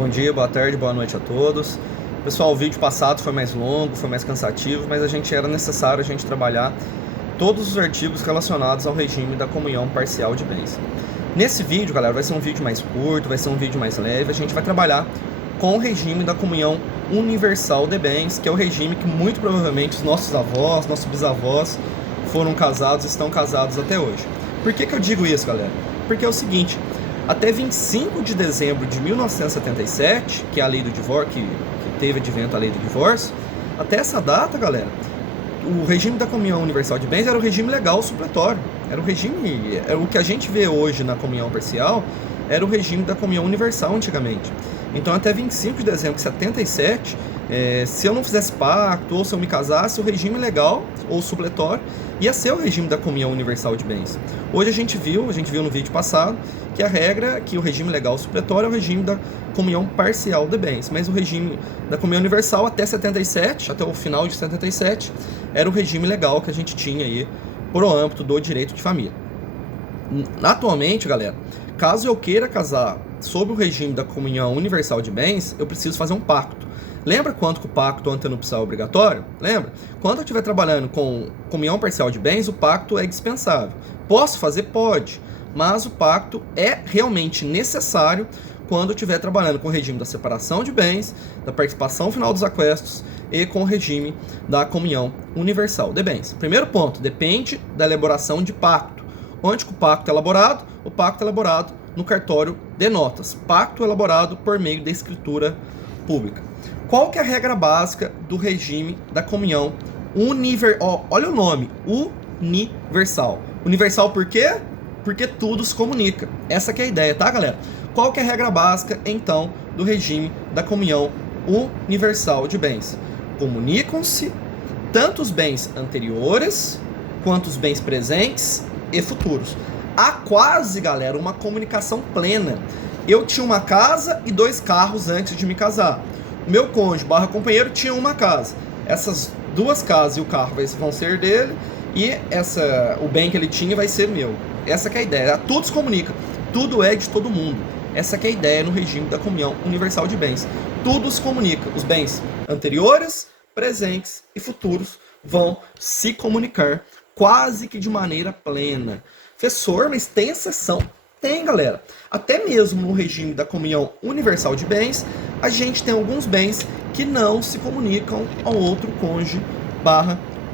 Bom dia, boa tarde, boa noite a todos. Pessoal, o vídeo passado foi mais longo, foi mais cansativo, mas era necessário a gente trabalhar todos os artigos relacionados ao regime da comunhão parcial de bens. Nesse vídeo, galera, vai ser um vídeo mais curto, vai ser um vídeo mais leve, a gente vai trabalhar com o regime da comunhão universal de bens, que é o regime que muito provavelmente os nossos avós, nossos bisavós foram casados, estão casados até hoje. Por que eu digo isso, galera? Porque é o seguinte: até 25 de dezembro de 1977, que é a lei do divórcio, que teve advento a lei do divórcio, até essa data, galera, o regime da comunhão universal de bens era o regime legal supletório. Era o que a gente vê hoje na comunhão parcial, era o regime da comunhão universal antigamente. Então, até 25 de dezembro de 77, se eu não fizesse pacto ou se eu me casasse, o regime legal ou supletório ia ser o regime da comunhão universal de bens. Hoje a gente viu no vídeo passado, que a regra, que o regime legal supletório é o regime da comunhão parcial de bens, mas o regime da comunhão universal até 77, até o final de 77, era o regime legal que a gente tinha aí por âmbito do direito de família. Atualmente, galera, caso eu queira casar sob o regime da comunhão universal de bens, eu preciso fazer um pacto. Lembra quanto que o pacto antenupcial é obrigatório? Lembra? Quando eu estiver trabalhando com comunhão parcial de bens, o pacto é dispensável. Posso fazer? Pode. Mas o pacto é realmente necessário quando eu estiver trabalhando com o regime da separação de bens, da participação final dos aquestos e com o regime da comunhão universal de bens. Primeiro ponto, depende da elaboração de pacto. Onde que o pacto é elaborado? O pacto é elaborado no cartório de notas. Pacto elaborado por meio da escritura pública. Qual que é a regra básica do regime da comunhão universal? Olha o nome, universal. Universal por quê? Porque tudo se comunica. Essa que é a ideia, tá, galera? Qual que é a regra básica, então, do regime da comunhão universal de bens? Comunicam-se tanto os bens anteriores quanto os bens presentes e futuros. Há quase, galera, uma comunicação plena. Eu tinha uma casa e 2 carros antes de me casar. Meu cônjuge / companheiro tinha uma casa. Essas 2 casas e o carro vão ser dele, e o bem que ele tinha vai ser meu. Essa que é a ideia. Tudo se comunica. Tudo é de todo mundo. Essa que é a ideia no regime da comunhão universal de bens. Tudo se comunica. Os bens anteriores, presentes e futuros vão se comunicar quase que de maneira plena. Professor, mas tem exceção? Tem, galera. Até mesmo no regime da comunhão universal de bens, a gente tem alguns bens que não se comunicam ao outro cônjuge /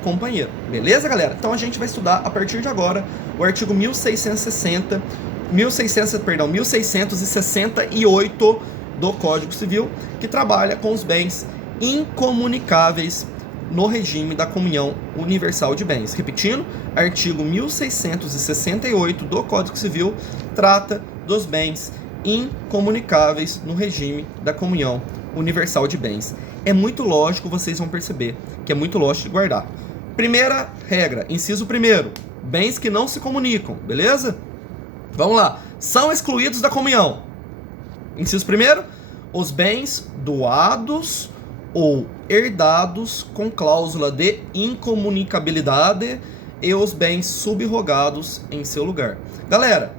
companheiro. Beleza, galera? Então a gente vai estudar a partir de agora o artigo 1668 do Código Civil, que trabalha com os bens incomunicáveis no regime da comunhão universal de bens. Repetindo, artigo 1668 do Código Civil trata dos bens incomunicáveis no regime da comunhão universal de bens. É muito lógico, vocês vão perceber que é muito lógico de guardar. Primeira regra, inciso 1º, bens que não se comunicam, beleza? Vamos lá, são excluídos da comunhão. Inciso 1º, os bens doados ou herdados com cláusula de incomunicabilidade e os bens subrogados em seu lugar. Galera,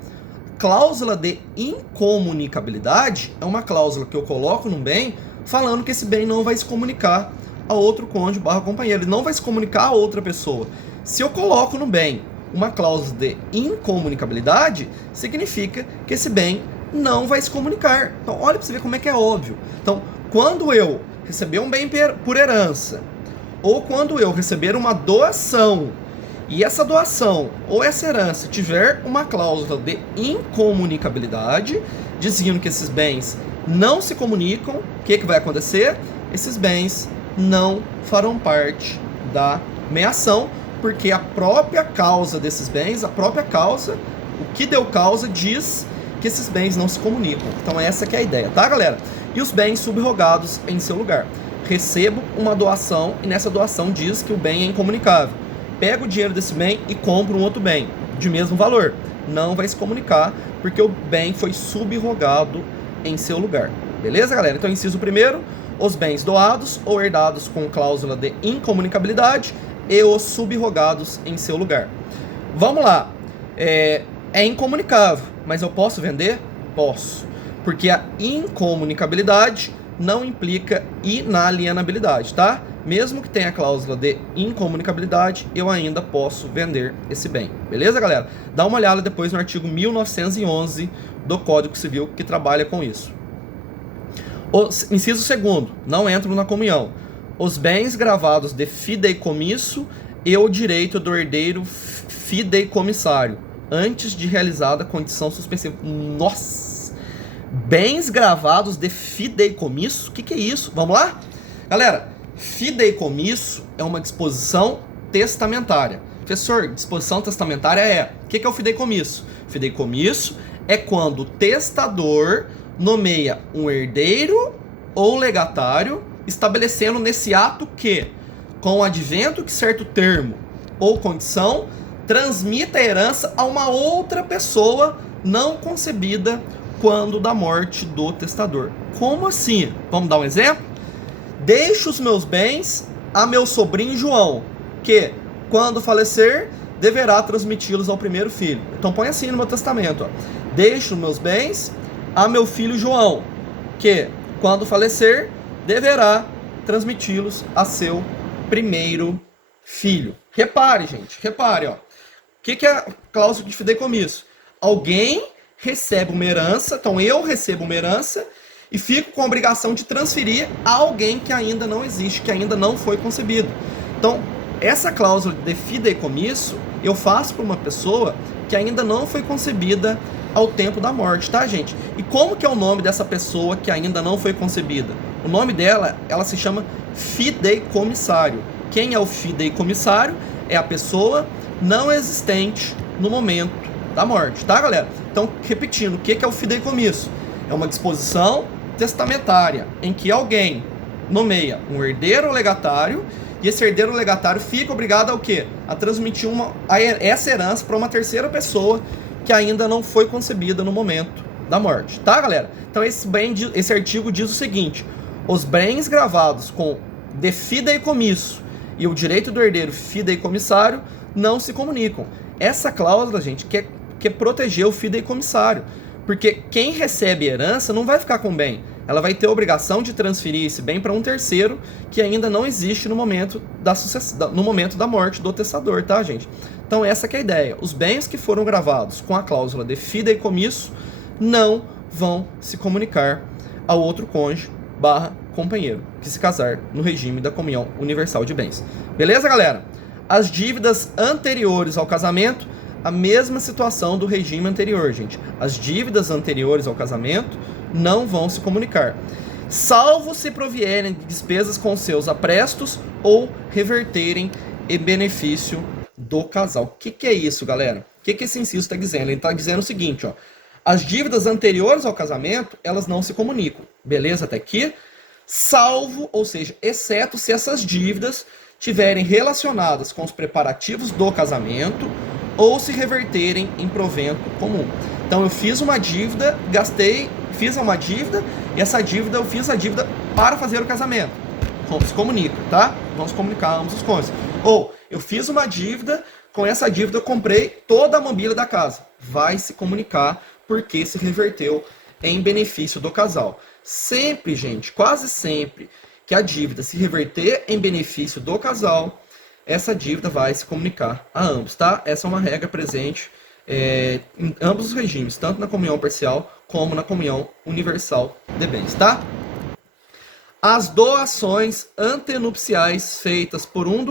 cláusula de incomunicabilidade é uma cláusula que eu coloco num bem falando que esse bem não vai se comunicar a outro cônjuge / companheiro, ele não vai se comunicar a outra pessoa. Se eu coloco no bem uma cláusula de incomunicabilidade, significa que esse bem não vai se comunicar. Então, olha para você ver como é que é óbvio. Então, quando eu receber um bem por herança, ou quando eu receber uma doação, e essa doação ou essa herança tiver uma cláusula de incomunicabilidade, dizendo que esses bens não se comunicam, o que vai acontecer? Esses bens não farão parte da meação, porque a própria causa desses bens, o que deu causa, diz que esses bens não se comunicam. Então essa que é a ideia, tá, galera? E os bens subrogados em seu lugar. Recebo uma doação e nessa doação diz que o bem é incomunicável. Pego o dinheiro desse bem e compro um outro bem de mesmo valor. Não vai se comunicar porque o bem foi subrogado em seu lugar. Beleza, galera? Então, inciso 1º, os bens doados ou herdados com cláusula de incomunicabilidade e os subrogados em seu lugar. Vamos lá. É incomunicável, mas eu posso vender? Posso. Porque a incomunicabilidade não implica inalienabilidade, tá? Mesmo que tenha a cláusula de incomunicabilidade, eu ainda posso vender esse bem. Beleza, galera? Dá uma olhada depois no artigo 1911 do Código Civil, que trabalha com isso. Inciso 2º, não entram na comunhão. Os bens gravados de fideicomisso e o direito do herdeiro fideicomissário, antes de realizada a condição suspensiva. Nossa! Bens gravados de fideicomisso? O que é isso? Vamos lá? Galera, fideicomisso é uma disposição testamentária. Professor, disposição testamentária é... O que é o fideicomisso? Fideicomisso é quando o testador nomeia um herdeiro ou legatário, estabelecendo nesse ato que, com o advento de certo termo ou condição, transmita a herança a uma outra pessoa não concebida quando da morte do testador. Como assim? Vamos dar um exemplo? Deixo os meus bens a meu sobrinho João, que, quando falecer, deverá transmiti-los ao primeiro filho. Então põe assim no meu testamento, ó. Deixo os meus bens a meu filho João, que, quando falecer, deverá transmiti-los a seu primeiro filho. Repare, gente, repare, ó. O que é a cláusula de fideicomisso? Alguém recebe uma herança, então eu recebo uma herança e fico com a obrigação de transferir a alguém que ainda não existe, que ainda não foi concebido. Então, essa cláusula de fideicomisso eu faço para uma pessoa que ainda não foi concebida ao tempo da morte, tá, gente? E como que é o nome dessa pessoa que ainda não foi concebida? O nome dela, ela se chama fideicomissário. Quem é o fideicomissário? É a pessoa não existente no momento da morte, tá, galera? Então, repetindo, o que é o fideicomisso? É uma disposição testamentária em que alguém nomeia um herdeiro ou legatário e esse herdeiro ou legatário fica obrigado ao quê? A transmitir essa herança para uma terceira pessoa que ainda não foi concebida no momento da morte, tá, galera? Então esse artigo diz o seguinte: os bens gravados com de fideicomisso e o direito do herdeiro fideicomissário não se comunicam. Essa cláusula, gente, quer proteger o fideicomissário, porque quem recebe herança não vai ficar com o bem. Ela vai ter a obrigação de transferir esse bem para um terceiro que ainda não existe no momento da morte do testador, tá, gente? Então essa que é a ideia. Os bens que foram gravados com a cláusula de fideicomisso não vão se comunicar ao outro cônjuge / companheiro que se casar no regime da comunhão universal de bens. Beleza, galera? As dívidas anteriores ao casamento, a mesma situação do regime anterior, gente. As dívidas anteriores ao casamento não vão se comunicar, salvo se provierem de despesas com seus aprestos ou reverterem em benefício do casal. O que é isso, galera? O que esse inciso está dizendo? Ele está dizendo o seguinte, ó. As dívidas anteriores ao casamento, elas não se comunicam. Beleza até aqui? Salvo, ou seja, exceto se essas dívidas tiverem relacionadas com os preparativos do casamento ou se reverterem em provento comum. Então eu fiz uma dívida, fiz uma dívida, e essa dívida, eu fiz a dívida para fazer o casamento. Como se comunica, tá? Vamos comunicar ambos os cônjuges. Ou eu fiz uma dívida, com essa dívida eu comprei toda a mobília da casa. Vai se comunicar porque se reverteu em benefício do casal. Sempre, gente, quase sempre que a dívida se reverter em benefício do casal, essa dívida vai se comunicar a ambos, tá? Essa é uma regra presente em ambos os regimes, tanto na comunhão parcial como na comunhão universal de bens, tá? As doações antenupciais feitas por um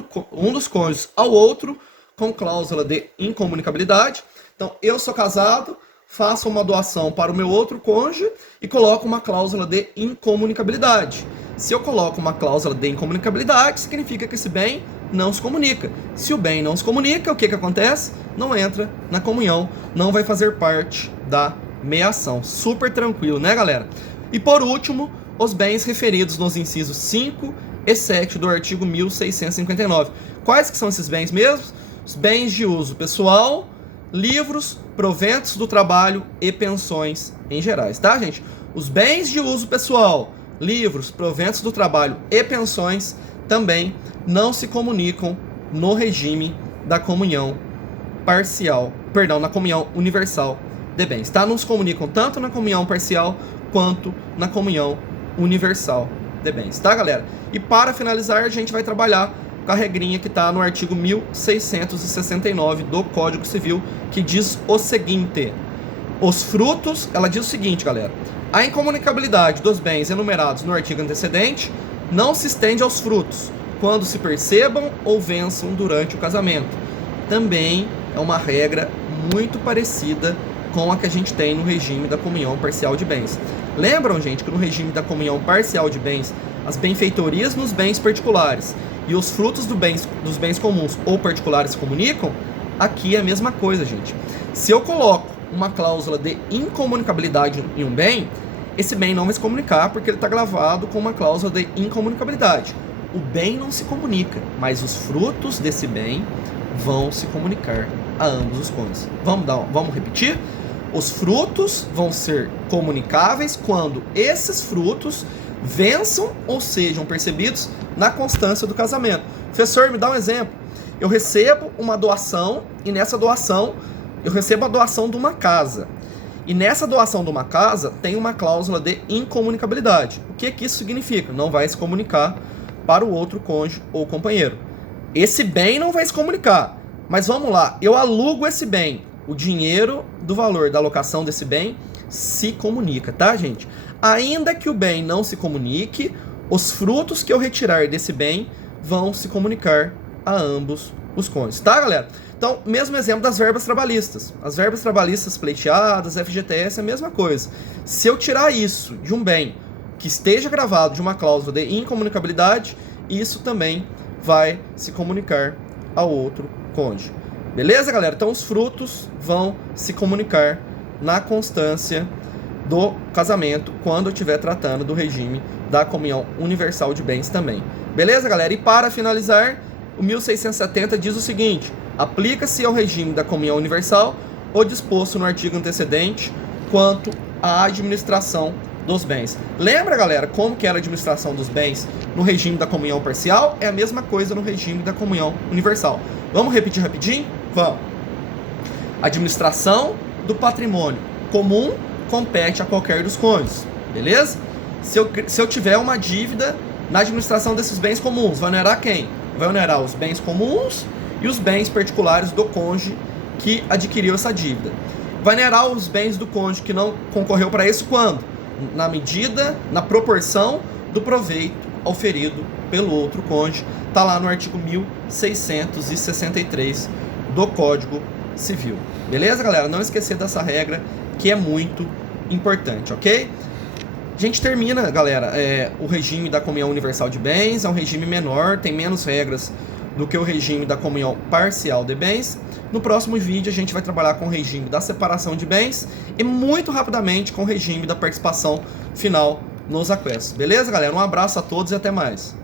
dos cônjuges ao outro com cláusula de incomunicabilidade. Então, eu sou casado, faço uma doação para o meu outro cônjuge e coloco uma cláusula de incomunicabilidade. Se eu coloco uma cláusula de incomunicabilidade, significa que esse bem não se comunica. Se o bem não se comunica, o que acontece? Não entra na comunhão, não vai fazer parte da meação. Super tranquilo, né, galera? E por último, os bens referidos nos incisos 5 e 7 do artigo 1659. Quais que são esses bens mesmos? Os bens de uso pessoal, livros, proventos do trabalho e pensões em gerais, tá, gente? Os bens de uso pessoal, livros, proventos do trabalho e pensões também não se comunicam no regime da comunhão parcial, na comunhão universal de bens, tá? Não se comunicam tanto na comunhão parcial quanto na comunhão universal de bens, tá, galera? E para finalizar, a gente vai trabalhar com a regrinha que está no artigo 1669 do Código Civil, que diz o seguinte: os frutos, ela diz o seguinte, galera: a incomunicabilidade dos bens enumerados no artigo antecedente não se estende aos frutos quando se percebam ou vençam durante o casamento. Também é uma regra muito parecida com a que a gente tem no regime da comunhão parcial de bens. Lembram, gente, que no regime da comunhão parcial de bens, as benfeitorias nos bens particulares e os frutos dos bens comuns ou particulares se comunicam? Aqui é a mesma coisa, gente. Se eu coloco uma cláusula de incomunicabilidade em um bem, esse bem não vai se comunicar porque ele está gravado com uma cláusula de incomunicabilidade. O bem não se comunica, mas os frutos desse bem vão se comunicar a ambos os cônjuges. Vamos repetir? Os frutos vão ser comunicáveis quando esses frutos vençam ou sejam percebidos na constância do casamento. Professor, me dá um exemplo. Eu recebo uma doação e nessa doação eu recebo a doação de uma casa. E nessa doação de uma casa tem uma cláusula de incomunicabilidade. O que isso significa? Não vai se comunicar para o outro cônjuge ou companheiro. Esse bem não vai se comunicar. Mas vamos lá, eu alugo esse bem. O dinheiro do valor da alocação desse bem se comunica, tá, gente? Ainda que o bem não se comunique, os frutos que eu retirar desse bem vão se comunicar a ambos os cônjuges, tá, galera? Então, mesmo exemplo das verbas trabalhistas. As verbas trabalhistas pleiteadas, FGTS, é a mesma coisa. Se eu tirar isso de um bem que esteja gravado de uma cláusula de incomunicabilidade, isso também vai se comunicar ao outro cônjuge. Beleza, galera? Então, os frutos vão se comunicar na constância do casamento quando eu estiver tratando do regime da comunhão universal de bens também. Beleza, galera? E para finalizar, o 1670 diz o seguinte: aplica-se ao regime da comunhão universal o disposto no artigo antecedente quanto à administração dos bens. Lembra, galera, como que era a administração dos bens no regime da comunhão parcial? É a mesma coisa no regime da comunhão universal. Vamos repetir rapidinho? Vamos. Administração do patrimônio comum compete a qualquer dos cônjuges, beleza? Se eu tiver uma dívida na administração desses bens comuns, vai onerar quem? Vai onerar os bens comuns e os bens particulares do cônjuge que adquiriu essa dívida. Vai onerar os bens do cônjuge que não concorreu para isso quando? Na medida, na proporção do proveito auferido pelo outro cônjuge. Está lá no artigo 1663 do Código Civil. Beleza, galera? Não esquecer dessa regra que é muito importante, ok? A gente termina, galera, o regime da comunhão universal de bens. É um regime menor, tem menos regras do que o regime da comunhão parcial de bens. No próximo vídeo a gente vai trabalhar com o regime da separação de bens e muito rapidamente com o regime da participação final nos aquestos. Beleza, galera? Um abraço a todos e até mais.